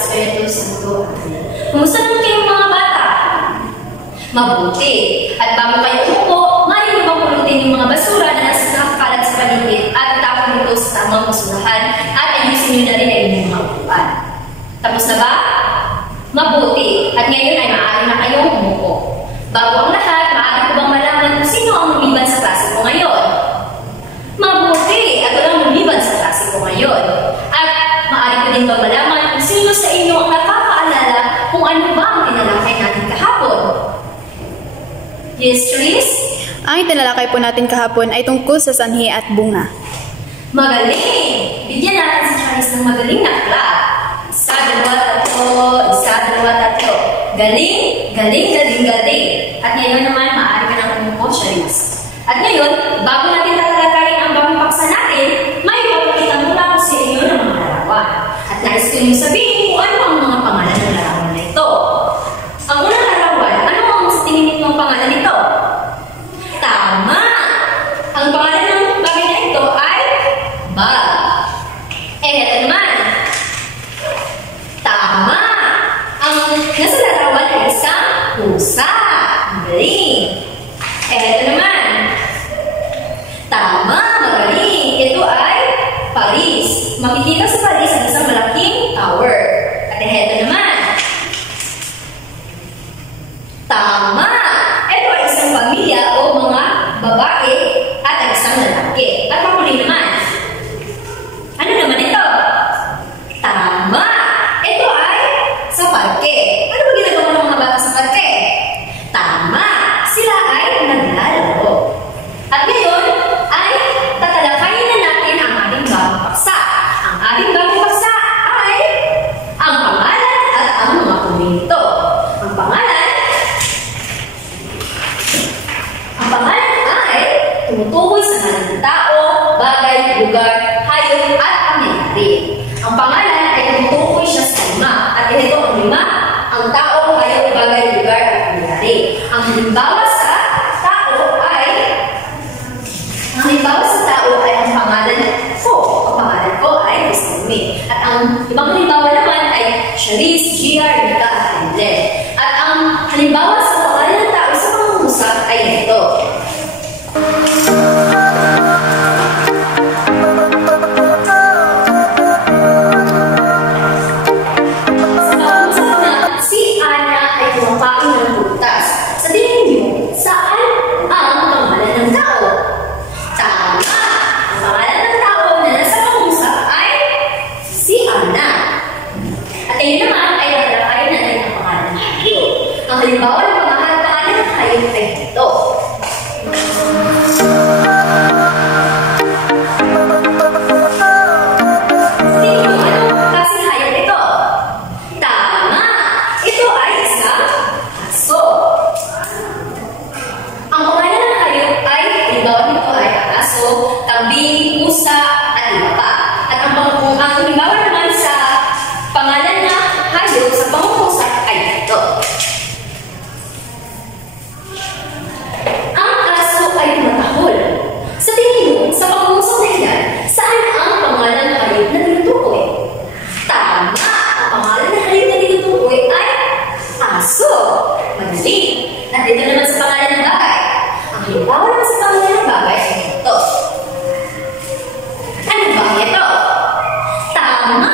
Espiritu Santo. Kumusta naman kayong mga bata? Mabuti. At bago kayo umupo, maaari mo bang pulutin yung mga basura na nakakalat sa paligid at tapon ito sa tamang basurahan at ayusin nyo na rin ang inyong mga upuan. Tapos na ba? Mabuti. At ngayon ay maaari na kayong umupo. Bago ang lahat, maaari ko bang malaman kung sino ang lumiban sa klase ko ngayon? Mabuti. At walang lumiban sa klase ko ngayon. At maaari ko din bang malaman kung sino sa inyo ang nakakaalala kung ano ba ang tinalakay natin kahapon? Yes, Tris? Ang itinalakay po natin kahapon ay tungkol sa sanhi at bunga. Magaling! Bigyan natin si Charis ng magaling na clap. 1, 2, 3, 1, 2, 3. Galing, galing, galing, galing. At ngayon naman, maaari ka nang umupo, Charis. At ngayon, bago natin tatalakayin ang bagong paksa natin, may papakita mula ko sa inyo ng mga larawan. At nais ko niyong sabihin kung ano ang mga pangalan ng larawan na ito. Ang unang larawan, ano ang sa tingin nitong pangalan nito? Tama! Ang pangalan ng bagay na ito ay bag. Ito naman. Tama! Ang nasa larawan ay isang pusa. Galing! Ito naman. Tama! Magaling! Ito ay Paris. Makikita sa Paris ang isang malaking tower. At ito naman. Tama! Ito ay isang pamilya o mga babae at ang isang lalaki. At papuli naman. Ano naman ito? Tama! Ito ay sa parke. Ano ba ginagawa ng mga bata sa parke? Tama! Sila ay naglalaro. At ngayon ay tatalakayin na natin ang ating bagong paksa. Ang ating bagong paksa ay ang pangalan at ang mga komento. Ang pangalan ay tumutukoy sa ngalan ng tao, bagay, lugar, hayop at pangyayari. Ang pangalan ay tumutukoy siya sa 5. At ito ang 5, ang tao, hayop, bagay, lugar at pangyayari. Ang halimbawa sa tao ay ang pangalan ko. Ang pangalan ko ay Christine. At ang ibang halimbawa naman ay Charis, GR, Rita at Angel. At ang halimbawa sa pangalan ng tao sa pangungusap ay ito. Halimbawa ng pangalan ng hayop ay ito. Sino? Anong klaseng hayop ito? Tama! Ito ay isang aso. Ang pangalan ng hayop ay, halimbawa nito ay aso, kambing, pusa, at iba pa. At ang halimbawa naman sa pangalan ng hayop sa pangungusap ay ito. Ay tumatahol. Sa tingin mo, sa pangungusap na ilan, saan ang pangalan ng hayop na tinutukoy? Tama! Ang pangalan ng hayop na tinutukoy ay aso. Madali. At ito naman sa pangalan ng bagay. Ang halimbawa naman sa pangalan ng bagay ay ito. Ano ba ito? Tama!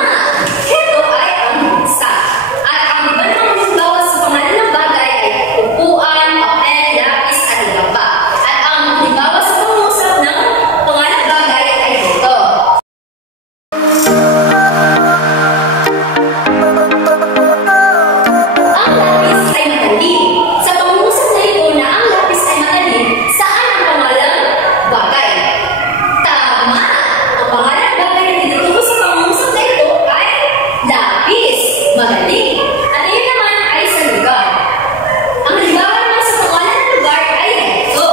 Ito ay ang isa. At ang iba namang halimbawa sa pangalan ng bagay ay upuan, papel, lapis, at iba pa. Halimbawa sa pangungusap ng pangalan bagay ay ito. Ang lapis ay matalim. Sa pangungusap na ito na ang lapis ay matalim, saan ang pangalan bagay? Tama! Ang pangalan bagay na tinutukoy sa pangungusap na ito ay lapis. Magaling. At iyon naman ay sa lugar. Ang halimbawa naman sa pangalan ng lugar ay ito.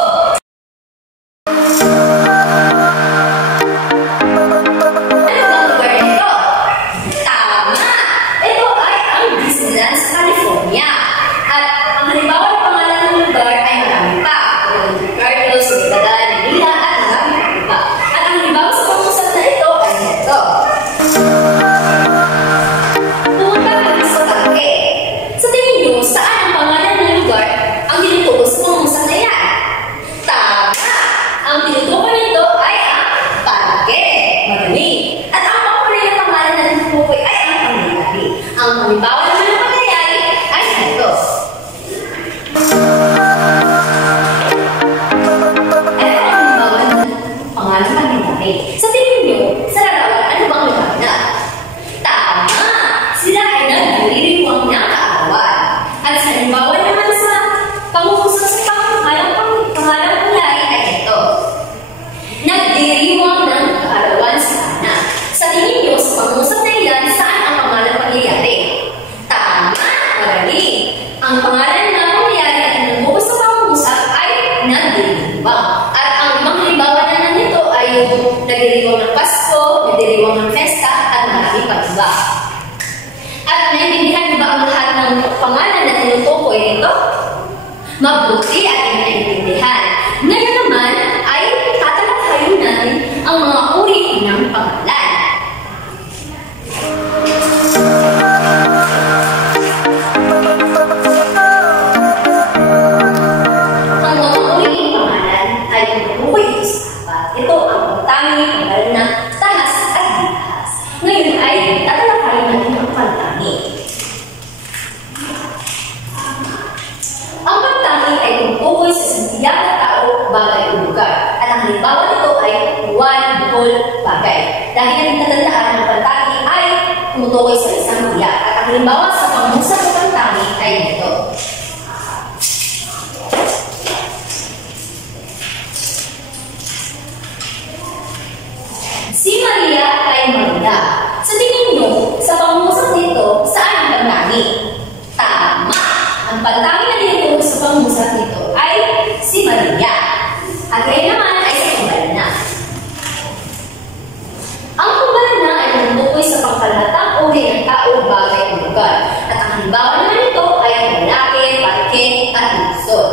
California. At ang halimbawa ng pangalan ng lugar ay marami pa. Carlos, Manila, Manila, at marami pa. At ang halimbawa sa pangungusap na ito ay ito. Pumunta ka Ang halimbawa naman ng pangyayari ay ito. Sa tingin niyo, sa larawan, ano bang laganap? Tama! Sila ay nagdiriwang ng kaarawan. At sa halimbawa naman sa pangungusap sa pangalang pangyayari ay ito. Nagdiriwang ng kaarawan si Hana. Sa tingin niyo, sa pangungusap na ilan, saan ang pangalang pangyayari? Tama! Magaling! Ang pangalan ng pangyayari at nagbukas sa pangungusap ay nagdiriwang. At ang ibang halimbawa na nito ay nagdiriwang ng Pasko, nagdiriwang ng Festa, at maraming pag-iba. At naiintindihan niyo ba ang lahat ng pangalan na tinutukoy nito? Mabuti at naiintindihan. Ngayon naman ay tatalakayin natin ang mga uri ng pangalan. Ang mga uri ng pangalan ay tinutukoy ito sa apat. Ito ang pagtangi, pangalan na tahas at ditahas. Ngayon ay tatalakayin natin ang pagtangi. Ang pagtangi ay tumutukoy sa sentiyang na tao, bagay o lugar. At ang halimbawa nito ay buwan, bukol, bagay. Lagi natin tatandaan ang pagtangi ay tumutukoy sa isang tiyak. At ang halimbawa sa pangusap ng pagtangi ay ito. Si Maria ay maganda. Sa tingin niyo, sa pangungusap nito, saan ang pagtangi? Tama! Ang pagtangi na dito sa pangungusap nito ay si Maria. At ngayon naman ay sa kumbalana. Ang kumbalana ay tumutukoy sa pangkalahatang uri ng tao, bagay o lugar. At ang halimbawa naman nito ay lalaki, parke, at lungsod.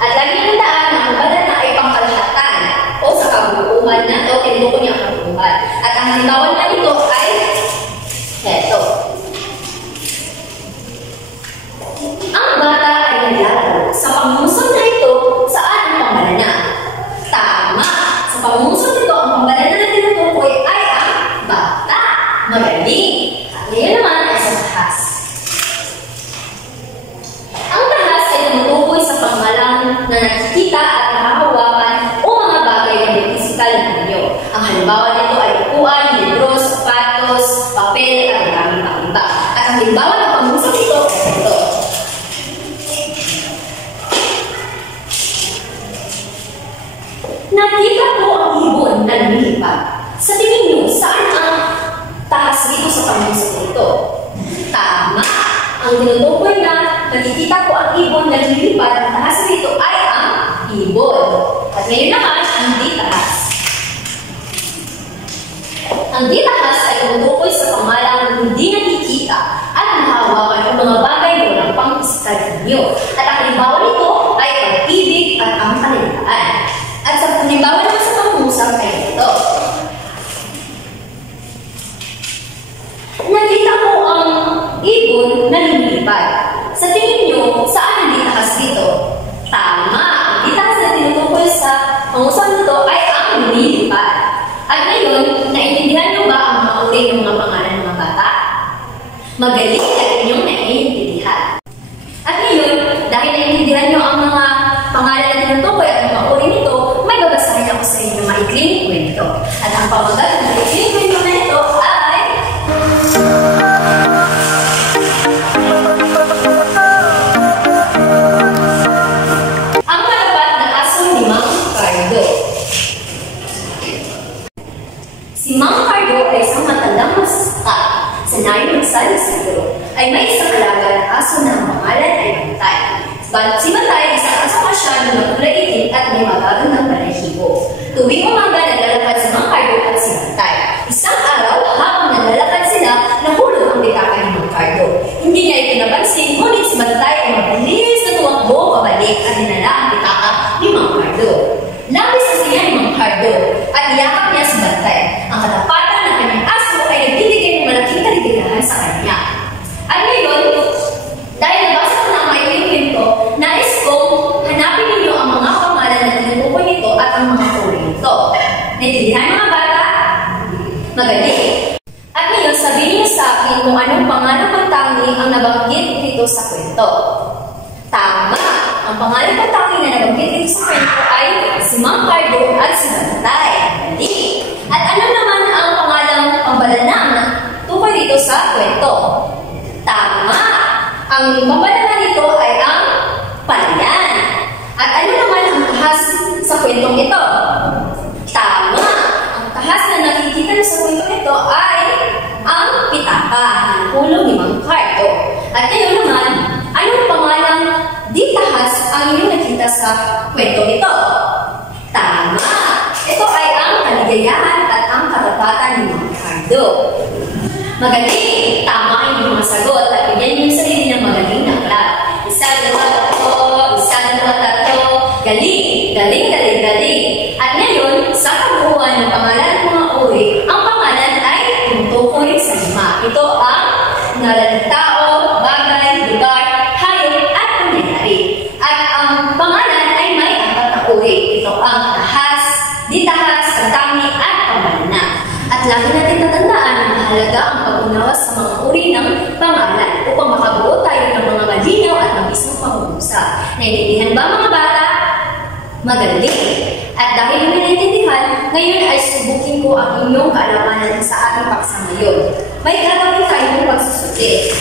At lagi nang tandaan na ang kumbalana ay pangkalahatan o sa kabuuan na ito, tinutukoy niya ang kabuuan. At ang halimbawa na nito ay ito. Ang bata ay naglalaro. Sa pangungusap na ito, saan ang pangbalana? Tama! Sa pangungusap nito, ang pangbalana na tinutukoy ay ang bata. Magaling! At ngayon naman ay sa tahas. Ang tahas ay tinutukoy sa pangalan na nakikita at nakahawakan o mga bagay na may pisikal na ninyo. Ang halimbawa nito ay upuan, libro, sapatos, papel, at maraming pang-iba. At ang halimbawa ng pangungusap nito ay ito. Nakita ko ang ibon na lumilipad. Sa tingin niyo, saan ang tahas dito sa pangungusap nito? Tama! Ang tinutukoy na nakikita ko ang ibon na lumilipad, ang tahas dito ay ang ibon. At ngayon naman, ang ditahas. Ang ditahas ay tumutukoy sa pangalang hindi nakikita at nahahawakan ng mga bagay na walang pang-pisikal ninyo. At ang halimbawa nito ay pag-ibig at ang kalilaan. At sa halimbawa naman sa pangungusap ay ito. Nakita ko ang ibon na lumilipad. Sa tingin niyo, saan ang ditahas dito? Tama! Ang ditahas na tinutukoy sa pangungusap nito ay ang lumilipad. At ngayon, naiintindihan niyo ba ang mga uri ng mga pangalan ng mga bata? Magaling at inyong naiintindihan. At ngayon, dahil naiintindihan niyo ang mga pangalan na tinutukoy at mga uri nito, may babasahin ako sa inyo maikling kwento. At ang pamagat ng maikling kwento na ito ay ang malapat na aso ni Mang Cardo. Si Mang Cardo ay isang matandang masasaka. Sanay magsali sa ilo. Ay may isang alaga na aso na ang pangalan ay Bantay. Si Bantay ay isang aso siya na magkulay itim at may magagandang balahibo. Tuwing umaga naglalakad si Mang Cardo at si Bantay. Isang araw habang naglalakad sila, nahulog ang bitaka ni Mang Cardo. Hindi niya ipinapansin, ngunit si Bantay ay mabilis na tumakbo pabalik at dinala ang bitaka ni Mang Cardo. Labis na siya ni Mang Cardo at iyakap niya si Bantay. Ang katapatan ng kanyang aso ay nagbibigay ng malaking kaligayahan sa kanya. At ngayon, dahil nabasa ko na ang maikling kwento, nais kong hanapin ninyo ang mga pangalan na tinutukoy nito at ang mga uri nito. Naintindihan mga bata? Magaling! At ngayon, sabihin niyo sa akin kung anong pangalan pagtangi nabanggit dito sa kwento. Tama! Ang pangalan ng tao na nabanggit dito sa kwento ay si Mang Cardo at si Bantay. Hindi! At ano naman ang pangalang pambalanang na tukoy dito sa kwento? Tama! Ang pambalanang nito ay ang palayan. At ano naman ang kahas sa kwentong ito? Tama! Ang kahas na nakikita sa kwentong ito ay ang pitaka ng ulo ni Mang Cardo. At ngayon naman, anong pangalang di tahas ang inyong nakita sa kwentong ito? Tama! Ito ay ang kaligayahan at ang katapatan ni Mang Cardo. Magaling! Tama ang inyong mga sagot at bigyan niyo sarili ng magaling na clap. Isa, dalawa, tatlo. Galing! Galing, galing, galing! At ngayon, sa pagbuuan ng pangalan ng mga uri, ang pangalan ay tumutukoy sa 5. Ito ang ngalan ng tao, bagay, lugar, hayop, at pangyayari. At ang pangalan ay may 4 na uri. Ito ang tahas, ditahas, katami, at pambalana. At lagi natin tatandaan na mahalaga ang pag-unawa sa mga uri ng pangalan upang makabuo tayo ng mga malinaw at mabisang pangungusap. Naiintindihan ba mga bata? Magaling! At dahil hindi naiintindihan, ngayon ay subukin ko ang inyong kaalaman sa ating paksa ngayon. May gagawin tayong pagsusulit.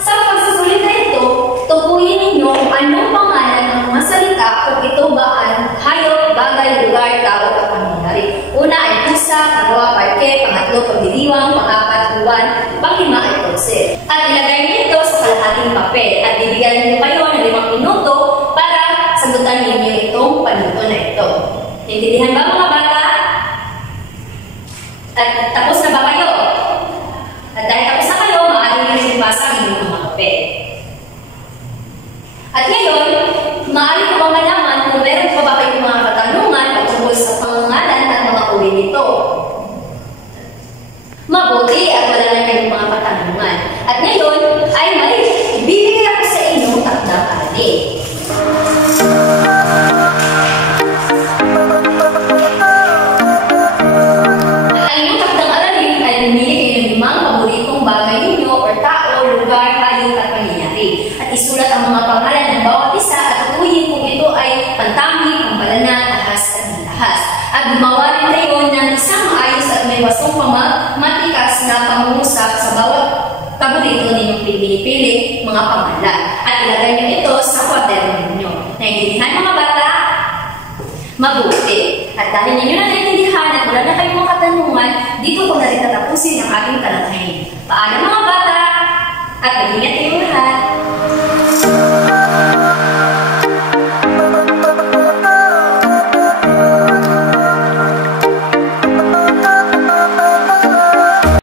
Sa pagsusulit na ito, tukuyin ninyo anong pangalan ng mga salita kung ito ba ang hayop, bagay, lugar, tao, at pangyayari. Una ay pusa, pangalawa, parke, pangatlo, pagdiriwang, pang-4, buwan, pang-5 ay konsep. At ilagay niyo ito sa kalahating papel at bibigyan niyo kayo ng 5 minuto para sagutan ninyo itong panuto na ito. Naintindihan ba mga bata? At tapos na ba kayo? At dahil tapos na kayo, maaari nyo ipasa ang inyong mga papel. At ngayon, maaari ko bang malaman kung meron pa ba kayong mga katanungan patungkol sa pangalan at mga uri nito? Mabuti at wala na kayong mga katanungan. At ngayon, ay may ibibigay ako sa inyong takdang aralin. At ang inyong takdang aralin ay pumili kayo ng 5 paboritong bagay ninyo o tao, lugar, hayop at pangyayari. At isulat ang mga pangalan ng bawat isa at tukuyin kung ito ay pantami, pambalana, tahas at ditahas. At gumawa rin kayo ng isang maayos at may wasong matikas na pangungusap sa bawat paborito ninyong pinipili mga pangalan. At ilagay niyo ito sa kwaderno ninyo. Naintindihan mga bata? Mabuti. At dahil ninyo na naintindihan at wala na kayong mga katanungan, dito ko na rin tatapusin ang ating talakayin. Paalam mga bata? At mag-ingat kayong lahat.